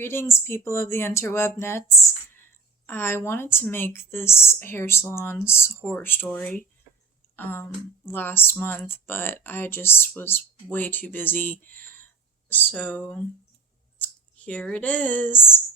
Greetings, people of the interweb nets. I wanted to make this hair salon's horror story last month, but I just was way too busy. So here it is.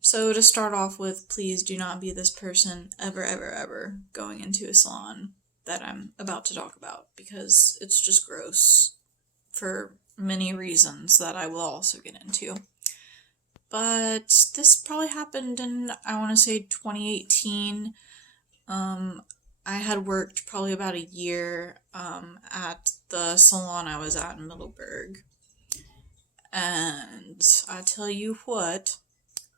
So to start off with, please do not be this person ever going into a salon that I'm about to talk about, because it's just gross for many reasons that I will also get into. But this probably happened in, I want to say, 2018. I had worked probably about a year at the salon I was at in Middleburg. And I tell you what,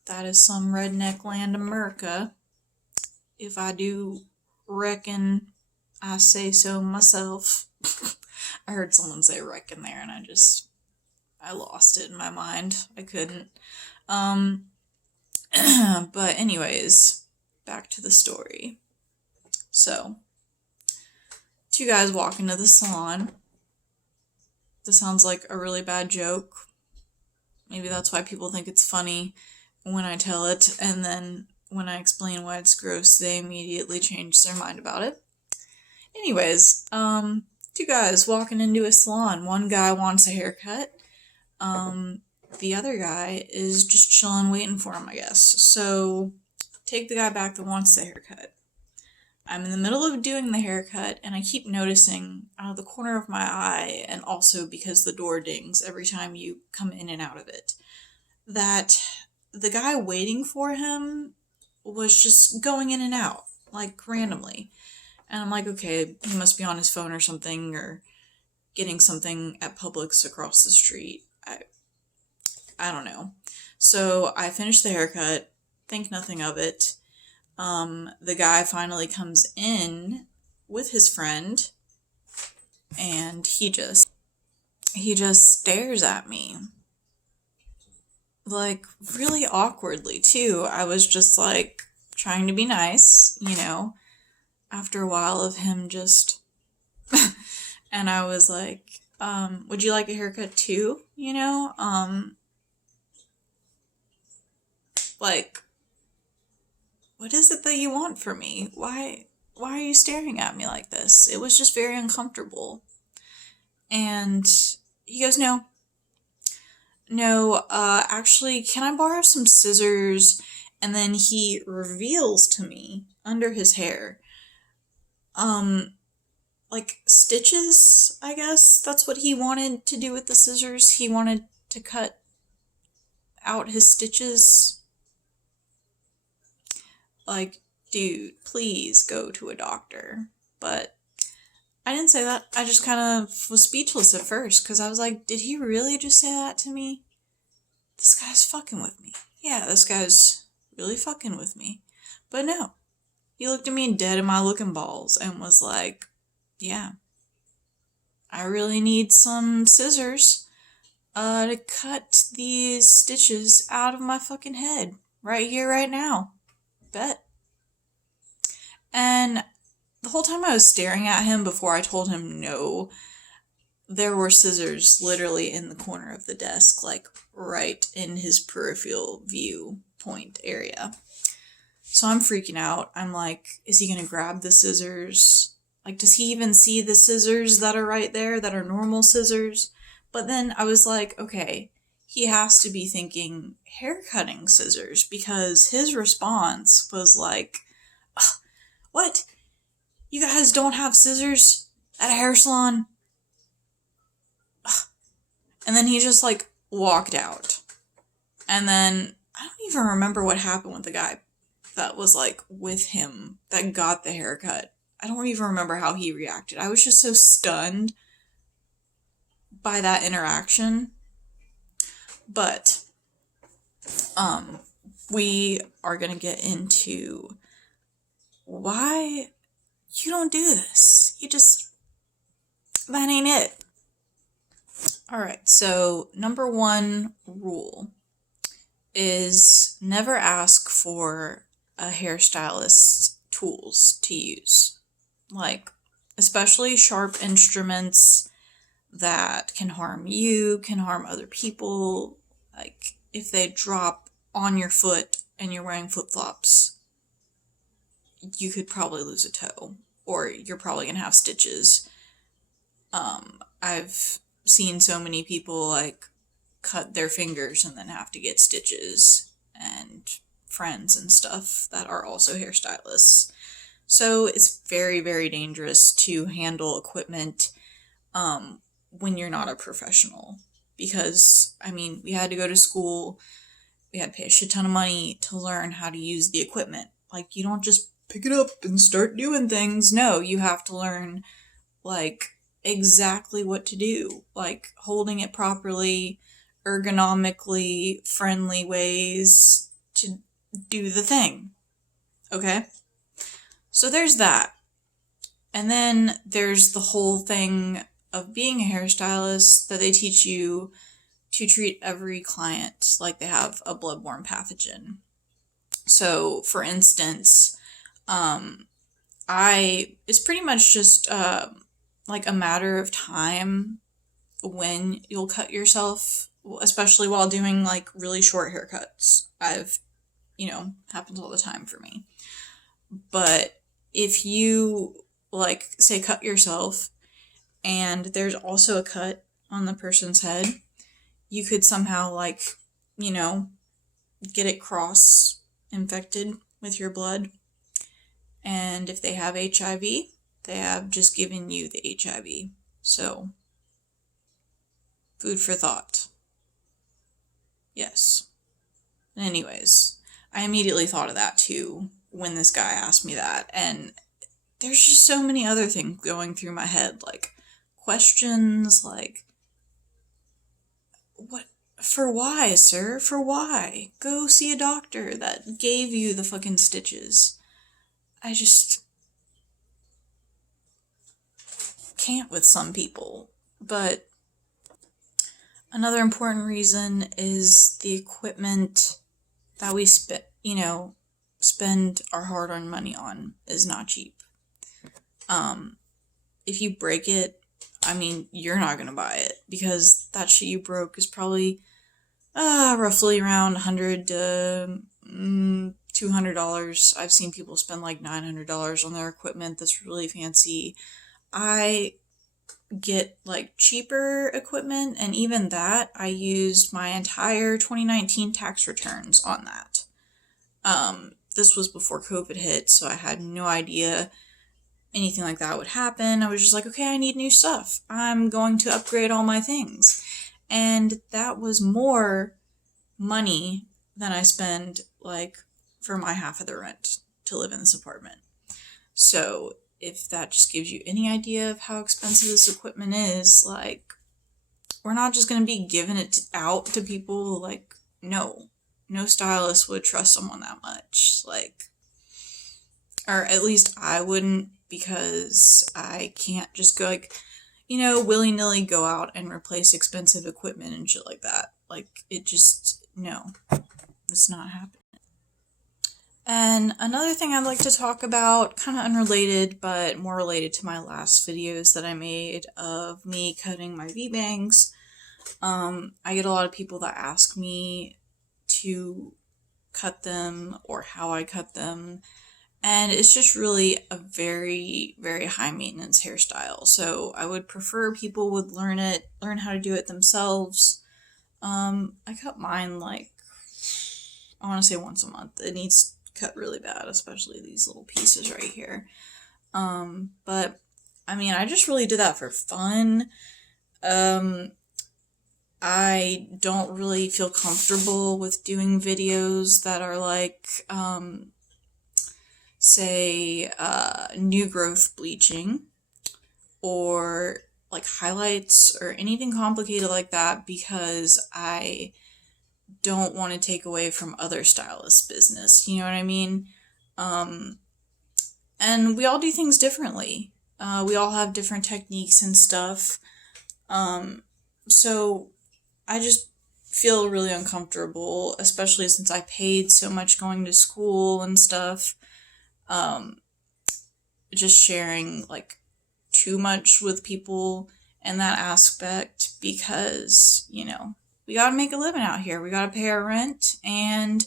that is some redneck land America, if I do reckon I say so myself. I heard someone say reckon there, and I lost it in my mind. I couldn't. But anyways, back to the story. So, two guys walk into the salon. This sounds like a really bad joke. Maybe that's why people think it's funny when I tell it, and then when I explain why it's gross, they immediately change their mind about it. Anyways, two guys walking into a salon. One guy wants a haircut. The other guy is just chilling, waiting for him, I guess. So, take the guy back that wants the haircut. I'm in the middle of doing the haircut, and I keep noticing out of the corner of my eye, and also because the door dings every time you come in and out of it, that the guy waiting for him was just going in and out, like, randomly. And I'm like, okay, he must be on his phone or something, or getting something at Publix across the street. I don't know. So I finish the haircut, think nothing of it. The guy finally comes in with his friend, and he just stares at me. Like, really awkwardly, too. I was just, like, trying to be nice, after a while of him just... And I was like, would you like a haircut, too? Like, what is it that you want from me? Why are you staring at me like this? It was just very uncomfortable. And he goes, no, actually, can I borrow some scissors? And then he reveals to me, under his hair, like stitches, I guess. That's what he wanted to do with the scissors. He wanted to cut out his stitches. Like, dude, please go to a doctor. But I didn't say that. I just kind of was speechless at first, because I was like, did he really just say that to me? This guy's fucking with me. Yeah, this guy's really fucking with me. But no. He looked at me dead in my looking balls and was like, yeah, I really need some scissors to cut these stitches out of my fucking head. Right here, right now. Bet. And the whole time I was staring at him before I told him no, there were scissors literally in the corner of the desk, like right in his peripheral view point area. So I'm freaking out. I'm like, is he gonna grab the scissors? Like, does he even see the scissors that are right there, that are normal scissors? But then I was like, okay, he has to be thinking hair cutting scissors, because his response was like, what? You guys don't have scissors at a hair salon? And then he just, like, walked out. And then, I don't even remember what happened with the guy that was, like, with him, that got the haircut. I don't even remember how he reacted. I was just so stunned by that interaction. But, we are gonna get into why you don't do this. That ain't it. Alright, so number one rule is never ask for a hairstylist's tools to use. Like, especially sharp instruments that can harm you, can harm other people, Like, if they drop on your foot and you're wearing flip-flops, you could probably lose a toe, or you're probably gonna have stitches. I've seen so many people, like, cut their fingers and then have to get stitches, and friends and stuff that are also hairstylists. So it's very, very dangerous to handle equipment when you're not a professional. Because, I mean, we had to go to school, we had to pay a shit ton of money to learn how to use the equipment. Like, you don't just pick it up and start doing things. No, you have to learn, like, exactly what to do. Like, holding it properly, ergonomically, friendly ways to do the thing. Okay? So there's that. And then there's the whole thing of being a hairstylist, that they teach you to treat every client like they have a bloodborne pathogen. So, for instance, it's pretty much just like a matter of time when you'll cut yourself, especially while doing like really short haircuts. Happens all the time for me. But if you, like, say, cut yourself and there's also a cut on the person's head, you could somehow, like, get it cross-infected with your blood. And if they have HIV, they have just given you the HIV. So, food for thought. Yes. Anyways, I immediately thought of that too when this guy asked me that. And there's just so many other things going through my head, like questions like, what? For why, sir? For why? Go see a doctor that gave you the fucking stitches. I just can't with some people. But another important reason is the equipment that we spend our hard-earned money on is not cheap. If you break it, I mean, you're not gonna buy it, because that shit you broke is probably roughly around $100 to $200. I've seen people spend like $900 on their equipment that's really fancy. I get like cheaper equipment, and even that, I used my entire 2019 tax returns on that. This was before COVID hit, so I had no idea anything like that would happen. I was just like, okay, I need new stuff. I'm going to upgrade all my things. And that was more money than I spend, like, for my half of the rent to live in this apartment. So if that just gives you any idea of how expensive this equipment is, like, we're not just going to be giving it out to people. Like, no stylist would trust someone that much. Like, or at least I wouldn't, because I can't just go, like, willy-nilly go out and replace expensive equipment and shit like that. Like, no, it's not happening. And another thing I'd like to talk about, kind of unrelated, but more related to my last videos that I made of me cutting my V-bangs. I get a lot of people that ask me to cut them or how I cut them. And it's just really a very, very high maintenance hairstyle. So I would prefer people would learn how to do it themselves. I cut mine like, I want to say once a month. It needs cut really bad, especially these little pieces right here. But I mean, I just really did that for fun. I don't really feel comfortable with doing videos that are like, say, new growth bleaching or like highlights or anything complicated like that, because I don't want to take away from other stylists' business. You know what I mean? And we all do things differently. We all have different techniques and stuff. So I just feel really uncomfortable, especially since I paid so much going to school and stuff. Just sharing like too much with people in that aspect, because, we gotta make a living out here. We gotta pay our rent, and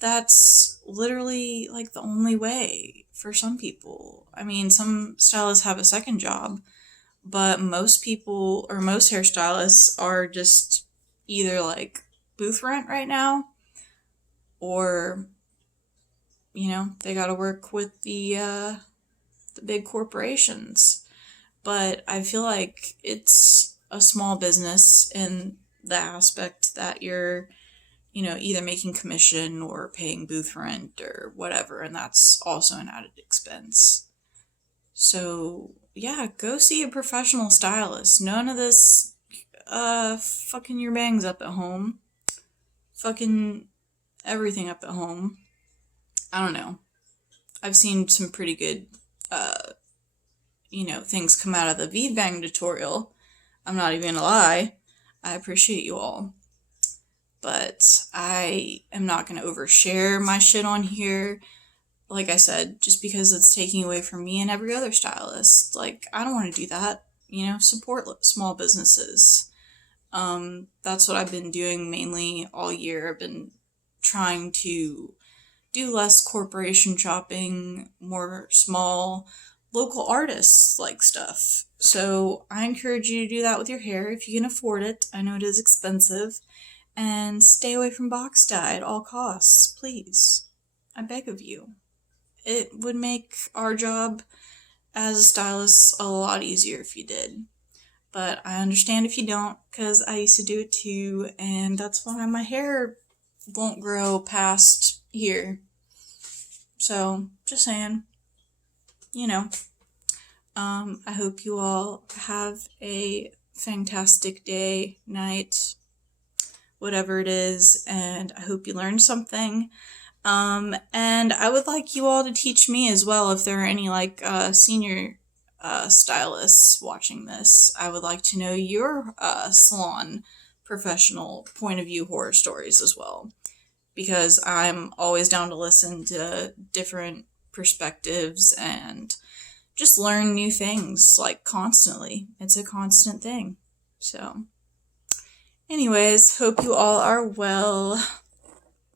that's literally like the only way for some people. I mean, some stylists have a second job, but most people or most hairstylists are just either like booth rent right now, or they got to work with the big corporations. But I feel like it's a small business in the aspect that you're either making commission or paying booth rent or whatever, and that's also an added expense. So yeah, go see a professional stylist. None of this fucking your bangs up at home. Fucking everything up at home. I don't know. I've seen some pretty good things come out of the V-Bang tutorial. I'm not even gonna lie. I appreciate you all. But I am not gonna overshare my shit on here. Like I said, just because it's taking away from me and every other stylist. Like, I don't want to do that. Support small businesses. That's what I've been doing mainly all year. I've been trying to do less corporation shopping, more small, local artists like stuff. So I encourage you to do that with your hair if you can afford it. I know it is expensive. And stay away from box dye at all costs, please. I beg of you. It would make our job as a stylist a lot easier if you did. But I understand if you don't, because I used to do it too, and that's why my hair won't grow past here. So, just saying. I hope you all have a fantastic day, night, whatever it is, and I hope you learned something. And I would like you all to teach me as well if there are any senior stylists watching this. I would like to know your salon professional point of view horror stories as well, because I'm always down to listen to different perspectives and just learn new things constantly. It's a constant thing. So anyways, hope you all are well.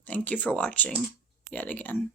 Thank you for watching yet again.